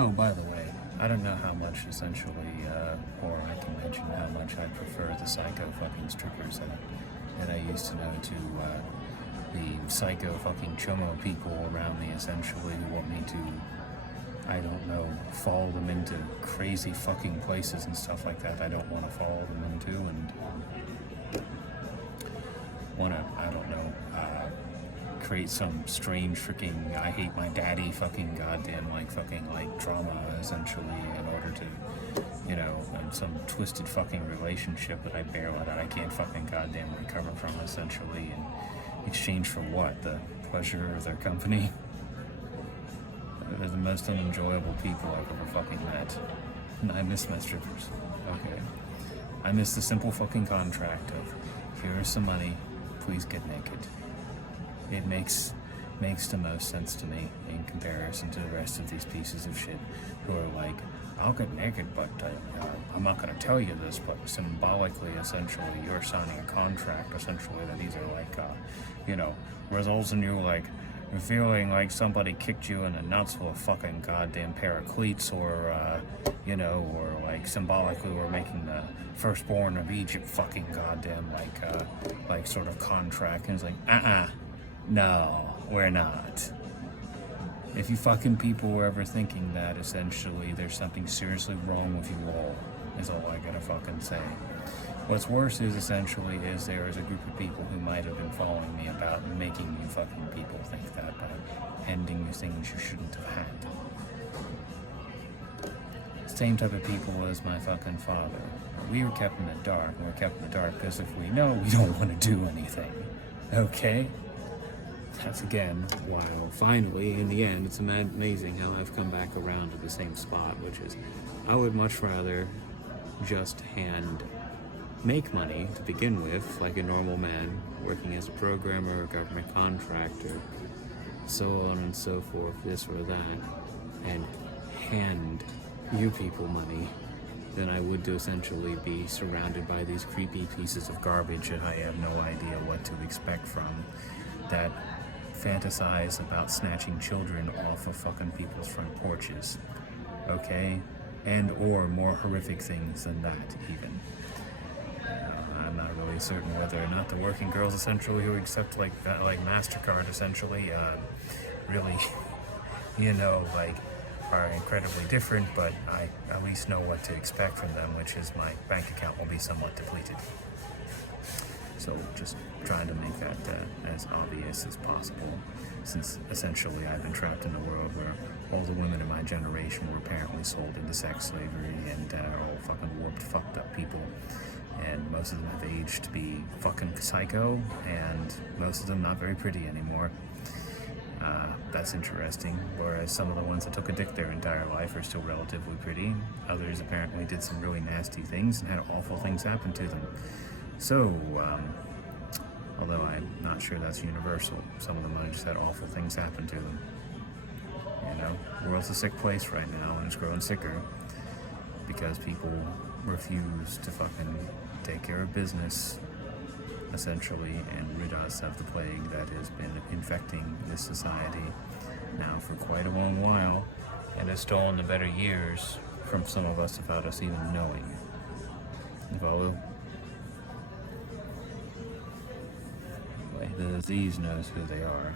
Oh, by the way, I don't know how much essentially, or I can mention how much I prefer the psycho fucking strippers that I used to know to the psycho fucking chomo people around me essentially who want me to, I don't know, follow them into crazy fucking places and stuff like that I don't want to follow them into, and want to, I don't know, create some strange freaking I hate my daddy fucking goddamn like drama essentially in order to, you know, and some twisted fucking relationship that I can't fucking goddamn recover from essentially in exchange for what? The pleasure of their company? They're the most unenjoyable people I've ever fucking met. And I miss my strippers. Okay. I miss the simple fucking contract of here's some money, please get naked. It makes the most sense to me in comparison to the rest of these pieces of shit who are like, I'll get naked, but I'm not going to tell you this, but symbolically, essentially, you're signing a contract, essentially, that these are like, you know, results in you like feeling like somebody kicked you in the nuts with a fucking goddamn pair of cleats, or, you know, or like symbolically we're making the firstborn of Egypt fucking goddamn like sort of contract, and it's like, no, we're not. If you fucking people were ever thinking that, essentially, there's something seriously wrong with you all, is all I gotta fucking say. What's worse is, essentially, is there is a group of people who might have been following me about making you fucking people think that by handing you things you shouldn't have had. Same type of people as my fucking father. We were kept in the dark, and we're kept in the dark because if we know, we don't want to do anything. Okay? That's again, while finally, in the end, it's amazing how I've come back around to the same spot, which is, I would much rather just make money to begin with, like a normal man, working as a programmer, a government contractor, so on and so forth, this or that, and hand you people money, than I would to essentially be surrounded by these creepy pieces of garbage that I have no idea what to expect from, that fantasize about snatching children off of fucking people's front porches, okay? And or more horrific things than that, even. I'm not really certain whether or not the working girls essentially who accept like that, like MasterCard essentially, really, you know, like, are incredibly different, but I at least know what to expect from them, which is my bank account will be somewhat depleted. So just trying to make that as obvious as possible, since essentially I've been trapped in a world where all the women in my generation were apparently sold into sex slavery and are all fucking warped, fucked up people. And most of them have aged to be fucking psycho, and most of them not very pretty anymore. That's interesting, whereas some of the ones that took a dick their entire life are still relatively pretty. Others apparently did some really nasty things and had awful things happen to them. So, although I'm not sure that's universal, some of them might have just had awful things happen to them. You know, the world's a sick place right now, and it's growing sicker because people refuse to fucking take care of business, essentially, and rid us of the plague that has been infecting this society now for quite a long while, and has stolen the better years from some of us without us even knowing. You follow? The disease knows who they are.